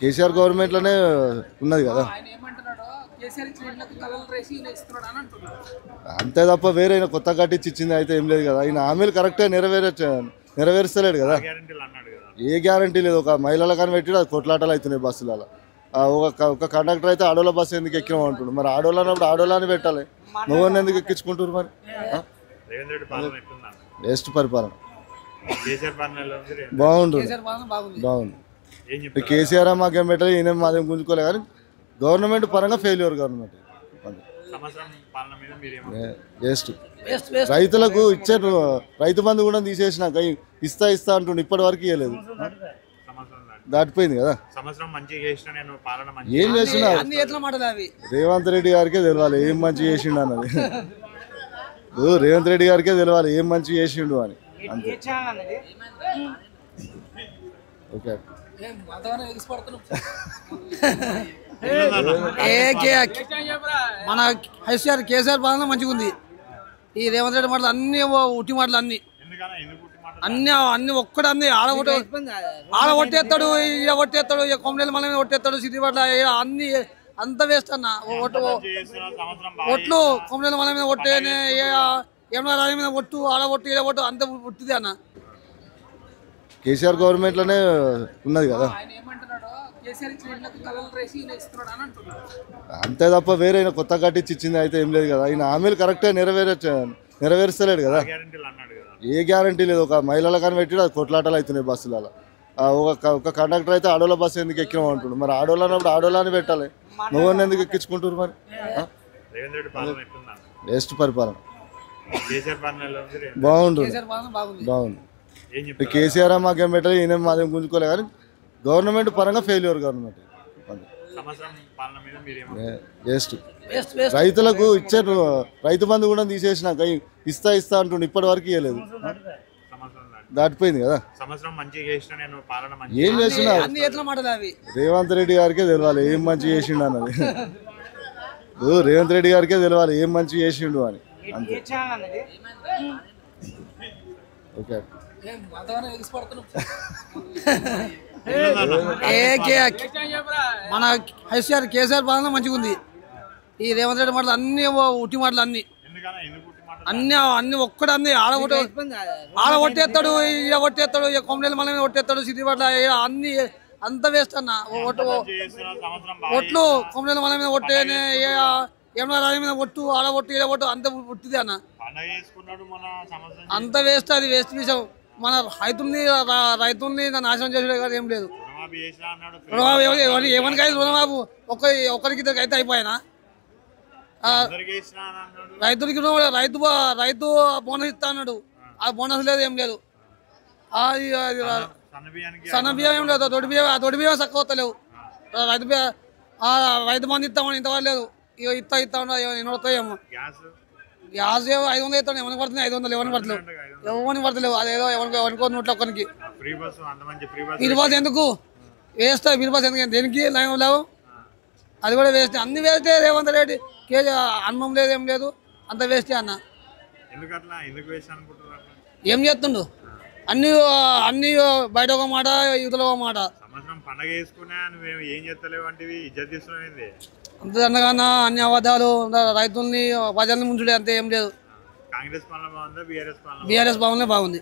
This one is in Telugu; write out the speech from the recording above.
కేసీఆర్ గవర్నమెంట్లోనే ఉన్నది కదా. అంతే తప్ప వేరే కొత్త కట్టించి ఇచ్చింది అయితే ఏం లేదు కదా. ఆయన హామీలు కరెక్ట్గా నెరవేరుస్తలేడు కదా. ఏ గ్యారంటీ లేదు. ఒక మహిళల కానీ పెట్టి అది కొట్లాటలు అవుతున్నాయి బస్సులలో. ఒక కండక్టర్ అయితే ఆడోళ్ళ బస్సు ఎందుకు ఎక్కినాం అంటుండు. మరి ఆడోళ్ళు అన్నప్పుడు ఆడోళ్ళని పెట్టాలి. నువ్వు ఎందుకు ఎక్కించుకుంటారు మరి? వేస్ట్ పరిపాలన. బాగుండు కేసీఆర్ మాకేం పెట్టాలి, ఈయన మాదేం గుంజుకోలే. కానీ గవర్నమెంట్ పరంగా ఫెయిల్యూర్ గవర్నమెంట్. వేస్ట్. రైతులకు ఇచ్చారు, రైతు బంధు కూడా తీసేసినాక ఇస్తా అంటుండు, ఇప్పటి వరకు ఇవ్వలేదు. దాటిపోయింది కదా. ఏం చేసినా రేవంత్ రెడ్డి గారికే తెలియాలి ఏం మంచి చేసిండు అన్నది. రేవంత్ రెడ్డి గారికే తెలియాలి ఏం మంచి చేసిండు అని. అంతే. ఓకే. మన కేసీఆర్ పాలన మంచిగా ఉంది. ఈ రేవంత్ రెడ్డి మాటలు అన్ని ఉట్టి మాటలు అన్ని అన్ని ఒక్కడు అన్ని ఆడగొట్టేస్తాడు, ఇక కొట్టేస్తాడు, ఇక కొమ్మల మన మీద కొట్టేస్తాడు. సిటీ పట్ల అన్ని అంత వేస్ట్ అన్న. ఒట్లు కొమ్మల మన మీద కొట్టే, ఏమన్నా రాజు మీద కొట్టు, ఆడగొట్టు, ఇలా కొట్టు, అంత పుట్టింది అన్న. కేసీఆర్ గవర్నమెంట్లోనే ఉన్నది కదా. అంతే తప్ప వేరే కొత్త కట్టించి ఇచ్చింది అయితే ఏం లేదు కదా. ఆయన హామీలు కరెక్ట్గా నెరవేరుస్తలేడు కదా. ఏ గ్యారంటీ లేదు. ఒక మహిళల కానీ పెట్టి అది కొట్లాటలు అవుతున్నాయి బస్సులలో. ఒక కండక్టర్ అయితే ఆడోళ్ళ బస్సు ఎందుకు ఎక్కినాం అంటుండు. మరి ఆడోళ్ళు అన్నప్పుడు ఆడోళ్ళని పెట్టాలి. నువ్వు ఎందుకు ఎక్కించుకుంటారు మరి? వేస్ట్ పరిపాలన. బాగుండు కేసీఆర్ మాకేం పెట్టాలి, ఈయన మాదేం గుంజుకోలే. కానీ గవర్నమెంట్ పరంగా ఫెయిల్యూర్ గవర్నమెంట్. వేస్ట్. రైతులకు ఇచ్చారు, రైతు బంధు కూడా తీసేసినాక ఇస్తా అంటుండు, ఇప్పటి వరకు ఇవ్వలేదు. దాటిపోయింది కదా. ఏం చేసినా రేవంత్ రెడ్డి గారికే తెలియాలి ఏం మంచి చేసిండు అన్నది. రేవంత్ రెడ్డి గారికే తెలియాలి ఏం మంచి చేసిండు అని. అంతే. ఓకే. మన కేసీఆర్ పాలన మంచిగా ఉంది. ఈ రేవంత్ రెడ్డి మాటలు అన్ని ఉట్టి మాటలు అన్ని ఒక్కడు అన్ని ఆడగొట్టేస్తాడు, ఇక కొట్టేస్తాడు, ఇక కొమ్మల మన మీద కొట్టేస్తాడు. సిటీ పట్ల అన్ని అంత వేస్ట్ అన్న. ఒట్లు కొమ్మల మన మీద కొట్టే, ఏమన్నా రాజు మీద కొట్టు, ఆడగొట్టు, ఇలా కొట్టు, అంత పుట్టింది అన్న. అంత వేస్ట్. అది వేస్ట్ విషయం. మన రైతుల్ని నాశనం చేసే కదా ఏం లేదు. ఏమనికైతే రుణమాబు ఒక్కరికి అయితే అయిపోయినా రైతులకి రైతు బోనస్ ఇస్తా అన్నాడు. ఆ బోనస్ లేదు, ఏం లేదు. సన్న బియ్యం ఏం లేదు, తొడి బియ్యం చక్కగా వస్తలేవు. రైతు బంధు ఇస్తామని ఇంతవరకు లేదు. ఇస్తా ఎన్ని వస్తాయేమో. గ్యాస్ 500 ఇస్తాను, ఎవరికి పడుతుంది 500, ఎవరికి పడతలేవు, ఎవరికి పడతలేవు. అదేదో ఎవరికో 100 ఫ్రీ బస్ ఎందుకు వేస్ట్? ఫ్రీ బస్ ఎందుకు? దేనికి లైన్ లేవు, అది కూడా వేస్ట్. అన్ని వేస్టే. రేవంత్ రెడ్డి అనుభవం లేదు, ఏం లేదు, అంత వేస్టే అన్న. ఏం చేస్తుండు? అన్ని బయట ఒక మాట, యువతలో ఒక మాట. అంత అనగా అన్ని అబద్ధాలు, రైతుల్ని ప్రజల్ని ముంచుడే, అంతే, ఏం లేదు. బీఆర్ఎస్ పాలనే బాగుంది.